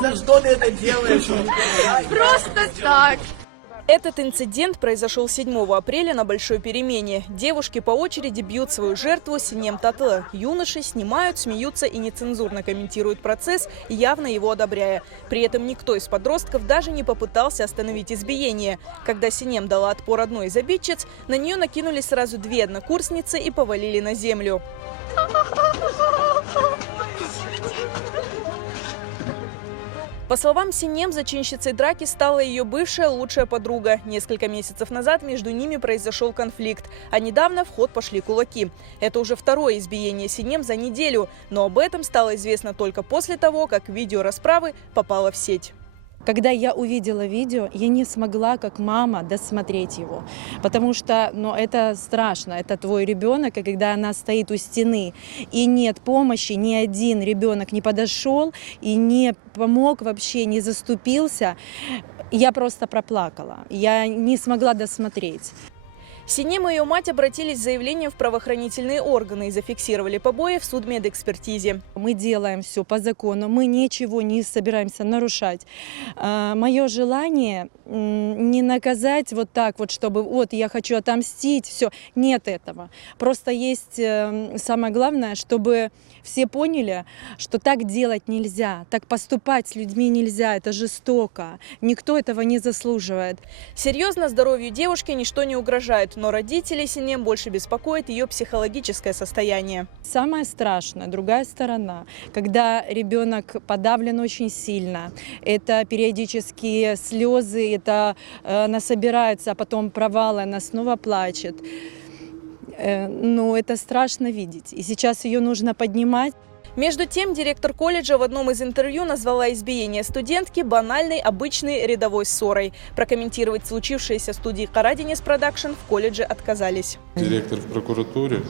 За что ты это делаешь? Просто так. Этот инцидент произошел 7 апреля на Большой перемене. Девушки по очереди бьют свою жертву Синем Татлы. Юноши снимают, смеются и нецензурно комментируют процесс, явно его одобряя. При этом никто из подростков даже не попытался остановить избиение. Когда Синем дала отпор одной из обидчиц, на нее накинулись сразу 2 однокурсницы и повалили на землю. По словам Синем, зачинщицей драки стала ее бывшая лучшая подруга. Несколько месяцев назад между ними произошел конфликт, а недавно в ход пошли кулаки. Это уже 2-е избиение Синем за неделю, но об этом стало известно только после того, как видео расправы попало в сеть. Когда я увидела видео, я не смогла, как мама, досмотреть его. Потому что это страшно. Это твой ребенок, и когда она стоит у стены, и нет помощи, ни один ребенок не подошел и не помог вообще, не заступился, я просто проплакала. Я не смогла досмотреть. Синем и ее мать обратились с заявлением в правоохранительные органы и зафиксировали побои в судмедэкспертизе. Мы делаем все по закону, мы ничего не собираемся нарушать. Мое желание не наказать вот так вот, чтобы вот я хочу отомстить, все. Нет этого. Просто есть самое главное, чтобы все поняли, что так делать нельзя, так поступать с людьми нельзя, это жестоко. Никто этого не заслуживает. Серьезно, здоровью девушки ничто не угрожает, но родителей Синем больше беспокоит ее психологическое состояние. Самое страшное, другая сторона, когда ребенок подавлен очень сильно, это периодические слезы, это она собирается, а потом провалы, она снова плачет. Это страшно видеть, и сейчас ее нужно поднимать. Между тем, директор колледжа в одном из интервью назвала избиение студентки банальной, обычной рядовой ссорой. Прокомментировать случившееся студии Карадинес Продакшн в колледже отказались. Директор в прокуратуре,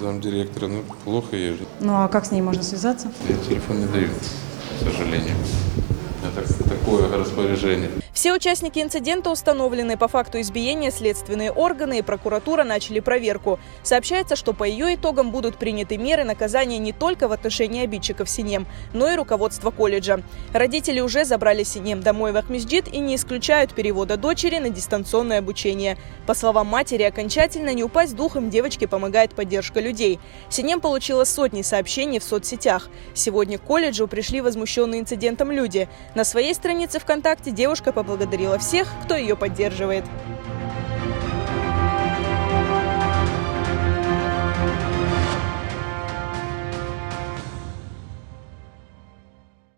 замдиректора, плохо ей. Ну а как с ней можно связаться? Я телефон не даю, к сожалению. Это такое распоряжение. Все участники инцидента установлены. По факту избиения следственные органы и прокуратура начали проверку. Сообщается, что по ее итогам будут приняты меры наказания не только в отношении обидчиков Синем, но и руководства колледжа. Родители уже забрали Синем домой в Ахмеджит и не исключают перевода дочери на дистанционное обучение. По словам матери, окончательно не упасть духом девочке помогает поддержка людей. Синем получила сотни сообщений в соцсетях. Сегодня к колледжу пришли возмущенные инцидентом люди. На своей странице ВКонтакте девушка поблагодарила всех, кто ее поддерживает.